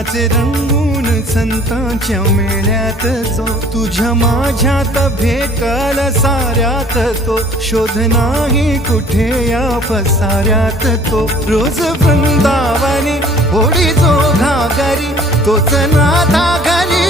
नाचे रंगून संतांच्या मेळ्यात तो तुझ्या माझ्यात भेटल साऱ्यात तो. शोध नाही कुठे या पसाऱ्यात तो. रोज वृंदावानी होडी जो घागरी तोच नाथा घरी.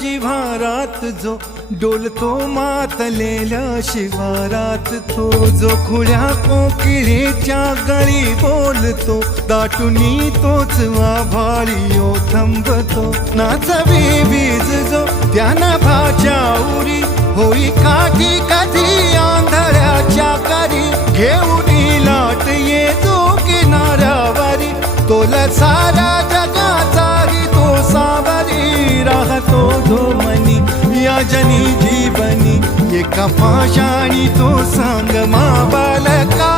जिव्हारात जो डोलतो मातलेल्या शिवारात तो जो खुळ्या कोकिळेच्या गळी बोलतो दाटुनी तोच आभाळीयो थांबतो. नाचवी बीज जो त्यानं भाच्या उरी होई काठी कधी आंधळ्याच्या करी घेऊन लाट ये जो किनाऱ्यावरी. तोला सारा जनी पाशाणी तो सांग मा बालका